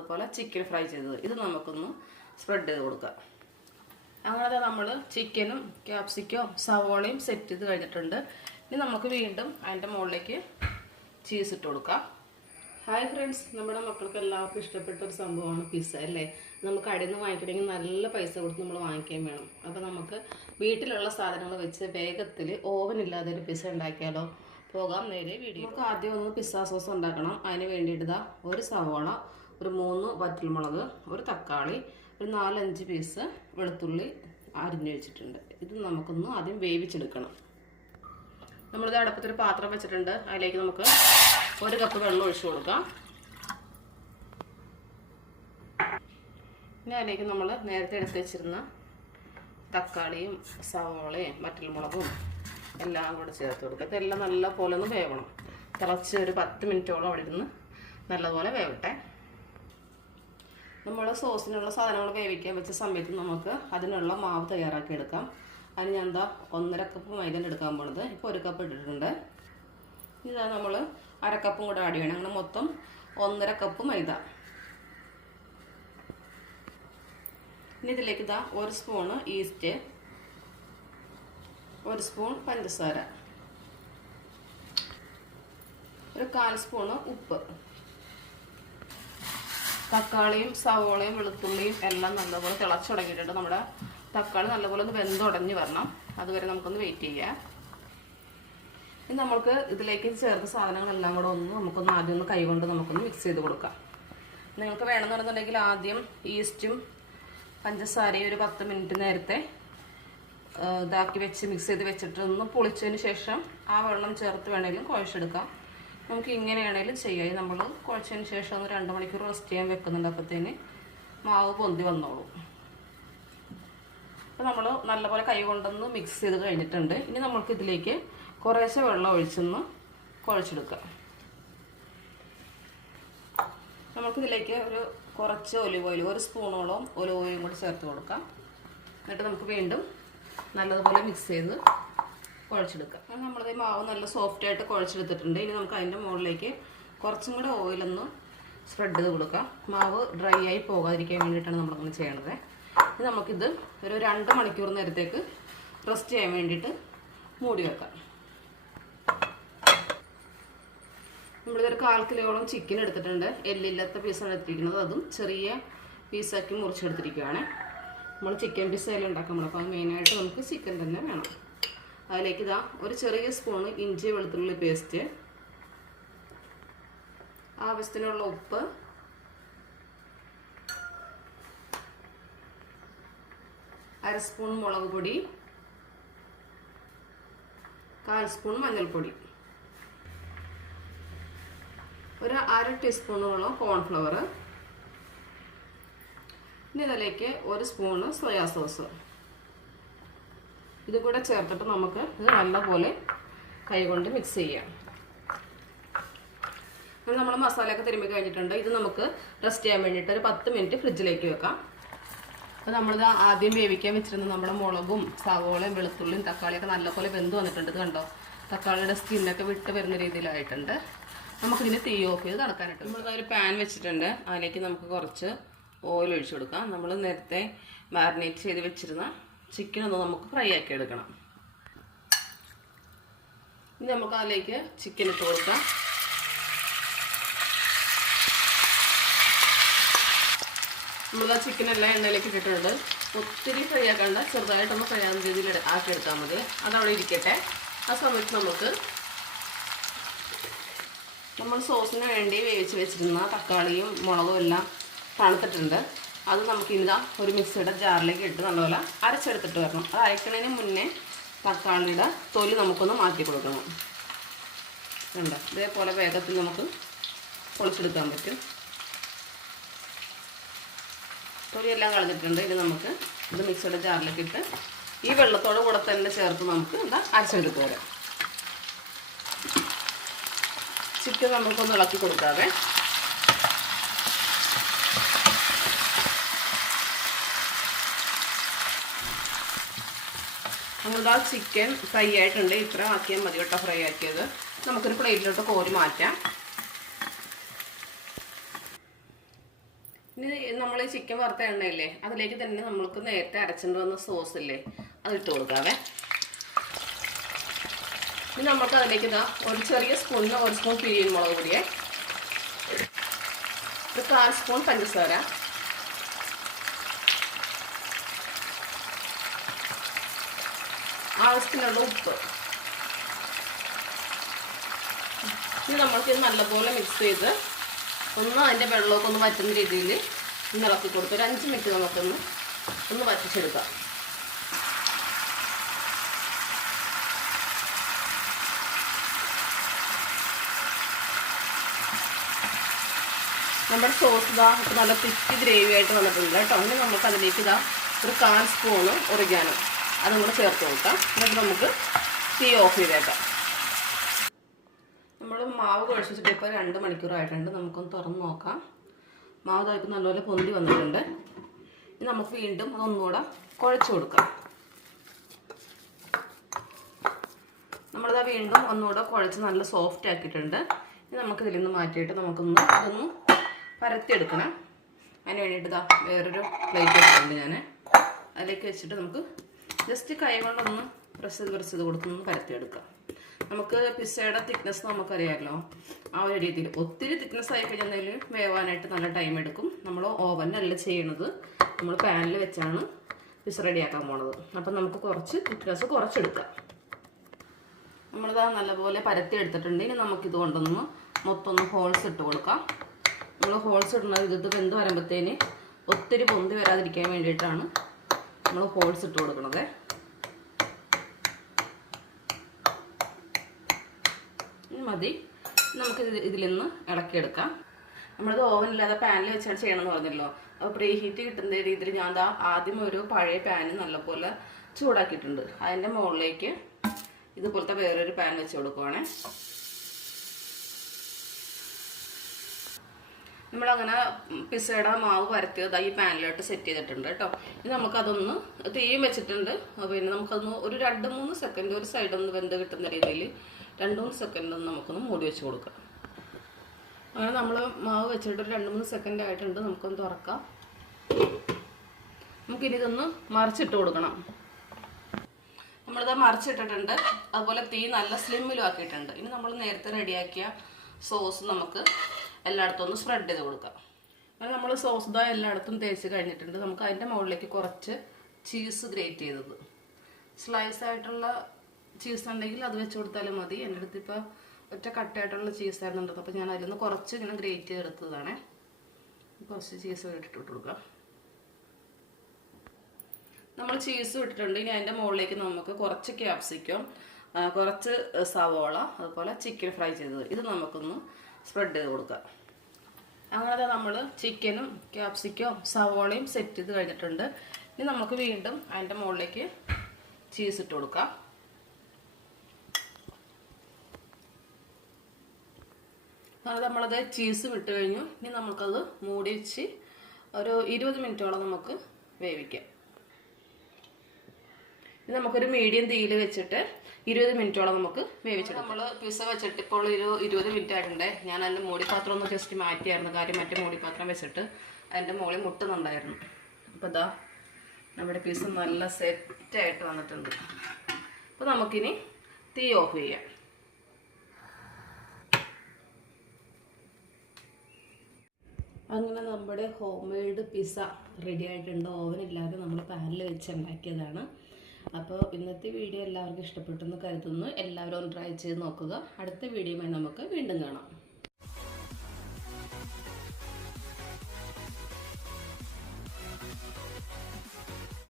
അതുപോലെ chicken fry ചെയ്തത്. ഇത് നമുക്കൊന്ന് സ്പ്രെഡ് ചെയ്ത് കൊടുക്കാം. അങ്ങനെ നമ്മൾ ചിക്കനും ക്യാപ്സിക്കവും സവോളയും സെറ്റ് ചെയ്ത് കഴിഞ്ഞിട്ടുണ്ട്. ഇനി നമുക്ക് വീണ്ടും അതിന്റെ മുകളിലേക്ക് ചീസ് ഇട്ട് കൊടുക്കാം. ഹായ് ഫ്രണ്ട്സ് നമ്മുടെ മക്കൾക്ക് എല്ലാവർക്കും ഇഷ്ടപ്പെട്ട ഒരു സംഭവമാണ് പിസ്സ അല്ലേ? നമുക്ക് അടിയിൽ നിന്ന് വാങ്ങിക്കണമെങ്കിൽ നല്ല പൈസ കൊടുത്ത് നമ്മൾ വാങ്ങിക്കുകയും വേണം. അപ്പോൾ നമുക്ക് വീട്ടിലുള്ള സാധനങ്ങൾ വെച്ച് വേഗത്തിൽ ഓവൻ ഇല്ലാതെ ഒരു പിസ്സ ഉണ്ടാക്കിയാലോ? പോകാം നേരെ വീഡിയോ നമുക്ക് ആദ്യം ഒന്ന് പിസ്സ സോസ് ഉണ്ടാക്കണം. അതിന് വേണ്ടിയിട്ട് ഒരു സവോള ഒരു മൂന്ന് വറ്റൽമുളക് ഒരു തക്കാളി ഒരു നാലഞ്ച് പീസ് വെളുത്തുള്ളി അരിഞ്ഞു വെച്ചിട്ടുണ്ട്. ഇത് നമുക്കൊന്ന് ആദ്യം വേവിച്ചെടുക്കണം. നമ്മളിത് അടുപ്പത്തൊരു പാത്രം വെച്ചിട്ടുണ്ട്. അതിലേക്ക് നമുക്ക് ഒരു കപ്പ് വെള്ളം ഒഴിച്ചു കൊടുക്കാം. ഇനി അതിലേക്ക് നമ്മൾ നേരത്തെ എടുത്ത് വെച്ചിരുന്ന തക്കാളിയും സവോളയും വറ്റൽമുളകും എല്ലാം കൂടെ ചേർത്ത് കൊടുക്കുക. ഇതെല്ലാം നല്ല പോലെ ഒന്ന് വേവണം. തിളച്ച് ഒരു പത്ത് മിനിറ്റോളം അവിടെ ഇരുന്ന് നല്ലതുപോലെ വേവട്ടെ. നമ്മൾ സോസിനുള്ള സാധനങ്ങൾ വേവിക്കാൻ വെച്ച സമയത്ത് നമുക്ക് അതിനുള്ള മാവ് തയ്യാറാക്കി എടുക്കാം. അതിന് ഞാൻ എന്താ ഒന്നര കപ്പ് മൈദ എടുക്കാൻ പോണത്. ഇപ്പോൾ ഒരു കപ്പ് ഇട്ടിട്ടുണ്ട്. ഇതാ നമ്മൾ അരക്കപ്പും കൂടെ ആഡ് ചെയ്യണം. അങ്ങനെ മൊത്തം ഒന്നര കപ്പ് മൈദ. ഇനി ഇതിലേക്ക് ഇതാ ഒരു സ്പൂണ് ഈസ്റ്റ് ഒരു സ്പൂൺ പഞ്ചസാര ഒരു കാൽ സ്പൂണ് ഉപ്പ്. തക്കാളിയും സവോളയും വെളുത്തുള്ളിയും എല്ലാം നല്ലപോലെ തിളച്ചുടങ്ങിയിട്ടുണ്ട് നമ്മുടെ തക്കാളി നല്ലപോലെ ഒന്ന് വെന്തുടഞ്ഞ് വരണം. അതുവരെ നമുക്കൊന്ന് വെയിറ്റ് ചെയ്യാം. ഇനി നമുക്ക് ഇതിലേക്ക് ചേർത്ത സാധനങ്ങളെല്ലാം കൂടെ ഒന്ന് നമുക്കൊന്ന് ആദ്യം ഒന്ന് കൈകൊണ്ട് നമുക്കൊന്ന് മിക്സ് ചെയ്ത് കൊടുക്കാം. നിങ്ങൾക്ക് വേണമെന്നുണ്ടെന്നുണ്ടെങ്കിൽ ആദ്യം ഈസ്റ്റും പഞ്ചസാരയും ഒരു പത്ത് മിനിറ്റ് നേരത്തെ ഇതാക്കി വെച്ച് മിക്സ് ചെയ്ത് വെച്ചിട്ട് ഒന്ന് പൊളിച്ചതിന് ശേഷം ആ വെള്ളം ചേർത്ത് വേണമെങ്കിലും കുഴച്ചെടുക്കാം. നമുക്ക് ഇങ്ങനെയാണെങ്കിലും ചെയ്യാം. നമ്മൾ കുഴച്ചതിന് ശേഷം ഒന്ന് രണ്ട് മണിക്കൂർ റെസ്റ്റ് ചെയ്യാൻ വെക്കുന്നുണ്ട്. അപ്പോഴത്തേന് മാവ് പൊന്തി വന്നോളൂ. അപ്പോൾ നമ്മൾ നല്ലപോലെ കൈ കൊണ്ടൊന്ന് മിക്സ് ചെയ്ത് കഴിഞ്ഞിട്ടുണ്ട്. ഇനി നമ്മൾക്ക് ഇതിലേക്ക് കുറേശ്ശെ വെള്ളം ഒഴിച്ചൊന്ന് കുഴച്ചെടുക്കാം. നമുക്കിതിലേക്ക് ഒരു കുറച്ച് ഒലിവ് ഓയിൽ ഒരു സ്പൂണോളം ഒലിവ് ഓയിലും കൂടി ചേർത്ത് കൊടുക്കാം. എന്നിട്ട് നമുക്ക് വീണ്ടും നല്ലതുപോലെ മിക്സ് ചെയ്ത് കുഴച്ചെടുക്കാം അപ്പോൾ നമ്മളത് മാവ് നല്ല സോഫ്റ്റ് ആയിട്ട് കുഴച്ചെടുത്തിട്ടുണ്ട്. ഇനി നമുക്ക് അതിന്റെ മുകളിലേക്ക് കുറച്ചും കൂടെ ഓയിലൊന്ന് സ്പ്രെഡ് ചെയ്ത് കൊടുക്കാം. മാവ് ഡ്രൈ ആയി പോകാതിരിക്കാൻ വേണ്ടിയിട്ടാണ് നമ്മളങ്ങനെ ചെയ്യണത്. ഇനി നമുക്കിത് ഒരു രണ്ട് മണിക്കൂർ നേരത്തേക്ക് റെസ്റ്റ് ചെയ്യാൻ വേണ്ടിയിട്ട് മൂടി വെക്കാം. നമ്മളിതൊരു കാൽ കിലോളം ചിക്കൻ എടുത്തിട്ടുണ്ട്. എല്ലില്ലാത്ത പീസാണ് എടുത്തിരിക്കുന്നത്. അതും ചെറിയ പീസാക്കി മുറിച്ചെടുത്തിരിക്കുകയാണ് നമ്മൾ ചിക്കൻ പിസ്സയിൽ ഉണ്ടാക്കുമ്പോൾ അപ്പോൾ അത് മെയിനായിട്ട് നമുക്ക് ചിക്കൻ തന്നെ വേണം. അതിലേക്ക് ഇതാ ഒരു ചെറിയ സ്പൂണ് ഇഞ്ചി വെളുത്തുള്ളി പേസ്റ്റ് ആവശ്യത്തിനുള്ള ഉപ്പ് അര സ്പൂൺ മുളക് പൊടി കാൽ സ്പൂൺ മഞ്ഞൾപ്പൊടി. ഒരു അര ടീസ്പൂണോളം കോൺഫ്ലവർ ഇനി ഇതിലേക്ക് ഒരു സ്പൂണ് സോയാ സോസ് ഇത് കൂടെ ചേർത്തിട്ട് നമുക്ക് ഇത് നല്ലപോലെ കൈകൊണ്ട് മിക്സ് ചെയ്യാം. നമ്മൾ മസാലയൊക്കെ തിരുമ്പി കഴിഞ്ഞിട്ടുണ്ട്. ഇത് നമുക്ക് റെസ്റ്റ് ചെയ്യാൻ വേണ്ടിയിട്ട് ഒരു പത്ത് മിനിറ്റ് ഫ്രിഡ്ജിലേക്ക് വെക്കാം. അപ്പോൾ നമ്മളിത് ആദ്യം വേവിക്കാൻ വെച്ചിരുന്ന നമ്മുടെ മുളകും സവോളയും വെളുത്തുള്ളിയും തക്കാളിയൊക്കെ നല്ലപോലെ വെന്ത് വന്നിട്ടുണ്ട്. കണ്ടോ? തക്കാളിയുടെ സ്കിന്നൊക്കെ വിട്ട് വരുന്ന രീതിയിലായിട്ടുണ്ട്. നമുക്കിതിന് തീ ഓഫ് ചെയ്ത് നടക്കാനായിട്ട് നമ്മളിത് ഒരു പാൻ വെച്ചിട്ടുണ്ട്. അതിലേക്ക് നമുക്ക് കുറച്ച് ഓയിൽ ഒഴിച്ചു കൊടുക്കാം. നമ്മൾ നേരത്തെ മാരിനേറ്റ് ചെയ്ത് വെച്ചിരുന്ന ചിക്കൻ ഒന്ന് നമുക്ക് ഫ്രൈ ആക്കി എടുക്കണം. ഇനി നമുക്ക് അതിലേക്ക് ചിക്കൻ ഇട്ട് കൊടുക്കാം. ആ ചിക്കൻ എല്ലാം എണ്ണയിലേക്ക് ഇട്ടിട്ടുണ്ട്. ഒത്തിരി ഫ്രൈ ആക്കണ്ട ചെറുതായിട്ടൊന്ന് ഫ്രൈ ആകുന്ന രീതിയിൽ ആക്കി ആക്കിയെടുത്താൽ മതി. അതവിടെ ഇരിക്കട്ടെ. ആ സമയത്ത് നമുക്ക് നമ്മൾ സോസിന് വേണ്ടി വേവിച്ച് വെച്ചിരുന്ന തക്കാളിയും മുളകും എല്ലാം തണുത്തിട്ടുണ്ട്. അത് നമുക്ക് ഇതാ ഒരു മിക്സിയുടെ ജാറിലേക്ക് ഇട്ട് നല്ലപോലെ അരച്ചെടുത്തിട്ട് വരണം. അത് അരക്കണതിന് മുന്നേ തക്കാളിയുടെ തൊലി നമുക്കൊന്ന് മാറ്റി കൊടുക്കണം. ഉണ്ട് ഇതേപോലെ വേഗത്തിൽ നമുക്ക് പൊളിച്ചെടുക്കാൻ പറ്റും. തൊലിയെല്ലാം കളഞ്ഞിട്ടുണ്ട്. ഇനി നമുക്ക് ഇത് മിക്സിയുടെ ജാറിലേക്ക് ഇട്ട് ഈ വെള്ളത്തോട് കൂടെ തന്നെ ചേർത്ത് നമുക്ക് എന്താ അരച്ചെടുത്ത് വരാം. ചിക്കൻ നമുക്കൊന്ന് ഇളക്കി കൊടുക്കാതെ നമ്മളിതാ ചിക്കൻ ഫ്രൈ ആയിട്ടുണ്ട്. ഇത്ര ആക്കിയാൽ മതി കേട്ടോ ഫ്രൈ ആക്കിയത്. നമുക്കൊരു പ്ലേറ്റിലോട്ട് കോരി മാറ്റാം. ഇനി നമ്മൾ ചിക്കൻ വറുത്ത എണ്ണയില്ലേ അതിലേക്ക് തന്നെ നമ്മൾക്ക് നേരത്തെ അരച്ചിട്ട് വന്ന സോസ് ഇല്ലേ അത് ഇട്ട് കൊടുക്കാവേ. ഇനി നമുക്ക് അതിലേക്ക് ഇതാ ഒരു ചെറിയ സ്പൂണിന് ഒരു സ്പൂൺ പിരിയൻ മുളക് പൊടിയേ. ഒരു കാൽ സ്പൂൺ പഞ്ചസാര. ആവശ്യത്തിനുള്ള ഉപ്പ്. ഇനി നമ്മൾക്ക് ഇത് നല്ലപോലെ മിക്സ് ചെയ്ത് ഒന്ന് അതിന്റെ വെള്ളമൊക്കെ ഒന്ന് വറ്റുന്ന രീതിയിൽ ഒന്ന് ഇളക്കി കൊടുത്ത് ഒരു അഞ്ച് മിനിറ്റ് നമുക്കൊന്ന് ഒന്ന് വറ്റിച്ചെടുക്കാം. നമ്മുടെ സോസ് ഇതാ നല്ല തിക്ക് ഗ്രേവി ആയിട്ട് വന്നിട്ടുണ്ട് കേട്ടോ. ഇനി നമുക്ക് അതിലേക്ക് ഇതാ ഒരു കാൽ സ്പൂണ് ഒറിഗാനും അതും കൂടെ ചേർത്ത് കൊടുക്കാം. എന്നിട്ട് നമുക്ക് തീ ഓഫ് ചെയ്തേക്കാം. നമ്മൾ മാവ് കുഴച്ച് വെച്ചിട്ട് ഇപ്പോൾ രണ്ട് മണിക്കൂറായിട്ടുണ്ട്. നമുക്കൊന്ന് തുറന്ന് നോക്കാം. മാവ് തായ്ക്ക് നല്ലപോലെ പൊന്തി വന്നിട്ടുണ്ട്. ഇനി നമുക്ക് വീണ്ടും അതൊന്നുകൂടെ കുഴച്ച് കൊടുക്കാം. നമ്മളിതാ വീണ്ടും ഒന്നുകൂടെ കുഴച്ച് നല്ല സോഫ്റ്റ് ആക്കിയിട്ടുണ്ട്. ഇനി നമുക്ക് ഇതിൽ നിന്ന് മാറ്റിയിട്ട് നമുക്കൊന്ന് ഇതൊന്ന് പരത്തിയെടുക്കണം. അതിന് വേണ്ടിയിട്ട് ഇതാ വേറൊരു പ്ലേറ്റ് എടുക്കുന്നുണ്ട് ഞാൻ അതിലേക്ക് വെച്ചിട്ട് നമുക്ക് ജസ്റ്റ് കൈ കൊണ്ടൊന്ന് പ്രസ് ചെയ്ത് പ്രസ് ചെയ്ത് കൊടുത്തൊന്ന് പരത്തിയെടുക്കാം. നമുക്ക് പിസ്സയുടെ തിക്നെസ് നമുക്കറിയാമല്ലോ ആ ഒരു രീതിയിൽ. ഒത്തിരി തിക്നെസ് ആയി കഴിഞ്ഞാൽ വേവാനായിട്ട് നല്ല ടൈം എടുക്കും. നമ്മൾ ഓവനിലല്ല ചെയ്യണത്. നമ്മൾ പാനിൽ വെച്ചാണ് പിസ്സ റെഡിയാക്കാൻ പോണത്. അപ്പം നമുക്ക് കുറച്ച് തിക്നെസ് കുറച്ചെടുക്കാം. നമ്മളിതാ നല്ലപോലെ പരത്തി എടുത്തിട്ടുണ്ട് ഇനി നമുക്കിത് കൊണ്ടൊന്ന് മൊത്തം ഒന്ന് ഹോൾസ് ഇട്ട് കൊടുക്കാം. നമ്മൾ ഹോൾസ് ഇടുന്നത് ഇത് വെന്ത് വരുമ്പോഴത്തേന് ഒത്തിരി പൊന്തി വരാതിരിക്കാൻ വേണ്ടിയിട്ടാണ് നമ്മൾ ഹോൾസ് ഇട്ട് കൊടുക്കണത്. മതി. നമുക്ക് ഇത് ഇതിൽ നിന്ന് ഇളക്കിയെടുക്കാം. നമ്മളത് ഓവനില്ലാതെ പാനിൽ വെച്ചാണ് ചെയ്യണമെന്ന് പറഞ്ഞല്ലോ. അപ്പോൾ പ്രീ ഹീറ്റ് കിട്ടുന്ന രീതിയിൽ ഞാൻ ദാ ആദ്യം ഒരു പഴയ പാന് നല്ലപോലെ ചൂടാക്കിയിട്ടുണ്ട്. അതിന്റെ മുകളിലേക്ക് ഇതുപോലത്തെ വേറൊരു പാൻ വെച്ച് കൊടുക്കുവാണേ. നമ്മളങ്ങനെ പിസയുടെ മാവ് പരത്തിയത് ഈ പാനിലോട്ട് സെറ്റ് ചെയ്തിട്ടുണ്ട് കേട്ടോ. ഇനി നമുക്കതൊന്ന് തീയും വെച്ചിട്ടുണ്ട്. പിന്നെ നമുക്കതൊന്ന് ഒരു രണ്ട് മൂന്ന് സെക്കൻഡ് ഒരു സൈഡ് ഒന്ന് വെന്ത് കിട്ടുന്ന രീതിയിൽ രണ്ട് മൂന്ന് സെക്കൻഡ് ഒന്ന് നമുക്കൊന്ന് മൂടി വെച്ച് കൊടുക്കാം. അങ്ങനെ നമ്മൾ മാവ് വെച്ചിട്ട് ഒരു രണ്ട് മൂന്ന് സെക്കൻഡ് ആയിട്ടുണ്ട്. നമുക്കൊന്ന് തുറക്കാം. നമുക്കിനി ഇതൊന്ന് മറിച്ചിട്ട് കൊടുക്കണം. നമ്മളിത് മറിച്ചിട്ടിട്ടുണ്ട്. അതുപോലെ തീ നല്ല സ്ലിമ്മിലും ആക്കിയിട്ടുണ്ട്. ഇനി നമ്മൾ നേരത്തെ റെഡിയാക്കിയ സോസ് നമുക്ക് എല്ലായിടത്തും ഒന്ന് സ്പ്രെഡ് ചെയ്ത് കൊടുക്കാം. അങ്ങനെ നമ്മൾ സോസ് ദ എല്ലായിടത്തും തേച്ച് കഴിഞ്ഞിട്ടുണ്ട്. നമുക്ക് അതിന്റെ മുകളിലേക്ക് കുറച്ച് ചീസ് ഗ്രേറ്റ് ചെയ്തത്. സ്ലൈസ് ആയിട്ടുള്ള ചീസ് ഉണ്ടെങ്കിൽ അത് വെച്ച് കൊടുത്താലും മതി. എന്റെ അടുത്ത് ഇപ്പോൾ ഒറ്റ കട്ടായിട്ടുള്ള ചീസ് ആയിരുന്നു അപ്പോൾ ഞാൻ അതിൽ നിന്ന് കുറച്ച് ഇങ്ങനെ ഗ്രേറ്റ് ചെയ്തെടുത്തതാണേ. കുറച്ച് ചീസ് ഇട്ടിട്ട് കൊടുക്കാം. നമ്മൾ ചീസ് ഇട്ടിട്ടുണ്ട്. ഇനി അതിന്റെ മുകളിലേക്ക് നമുക്ക് കുറച്ച് ക്യാപ്സിക്കം കുറച്ച് സവോള അതുപോലെ ചിക്കൻ ഫ്രൈ ചെയ്തത്. ഇത് നമുക്കൊന്ന് സ്പ്രെഡ് ചെയ്ത് കൊടുക്കുക. അങ്ങനത്തെ നമ്മൾ ചിക്കനും ക്യാപ്സിക്കവും സവോളയും സെറ്റ് ചെയ്ത് കഴിഞ്ഞിട്ടുണ്ട്. ഇനി നമുക്ക് വീണ്ടും അതിന്റെ മുകളിലേക്ക് ചീസ് ഇട്ട് കൊടുക്കാം. അങ്ങനെ നമ്മളത് ചീസ് വിട്ട് കഴിഞ്ഞു. ഇനി നമുക്കത് മൂടി വെച്ച് ഒരു ഇരുപത് മിനിറ്റോളം നമുക്ക് വേവിക്കാം. നമുക്കൊരു മീഡിയം തീയിൽ വെച്ചിട്ട് ഇരുപത് മിനിറ്റോളം നമുക്ക് വേവിച്ചെടുക്കാം. നമ്മൾ പിസ വെച്ചിട്ട് ഇപ്പോൾ ഒരു ഇരുപത് മിനിറ്റ് ആയിട്ടുണ്ട്. ഞാൻ അതിന്റെ മൂടിപ്പാത്രം ഒന്ന് ജസ്റ്റ് മാറ്റിയായിരുന്നു. കാര്യം മറ്റേ മൂടിപ്പാത്രം വെച്ചിട്ട് അതിന്റെ മുകളിൽ മുട്ടുന്നുണ്ടായിരുന്നു. അപ്പോൾ ഇതാ നമ്മുടെ പിസ നല്ല സെറ്റായിട്ട് വന്നിട്ടുണ്ട്. അപ്പോൾ നമുക്കിനി തീ ഓഫ് ചെയ്യാം. അങ്ങനെ നമ്മുടെ ഹോം മെയ്ഡ് പിസ്സ റെഡി ആയിട്ടുണ്ട് ഓവനില്ലാതെ നമ്മൾ പാനിൽ വെച്ച് ഉണ്ടാക്കിയതാണ്. അപ്പോൾ ഇന്നത്തെ വീഡിയോ എല്ലാവർക്കും ഇഷ്ടപ്പെട്ടെന്ന് കരുതുന്നു. എല്ലാവരും ഒന്ന് ട്രൈ ചെയ്ത് നോക്കുക. അടുത്ത വീഡിയോയുമായി നമുക്ക് വീണ്ടും കാണാം.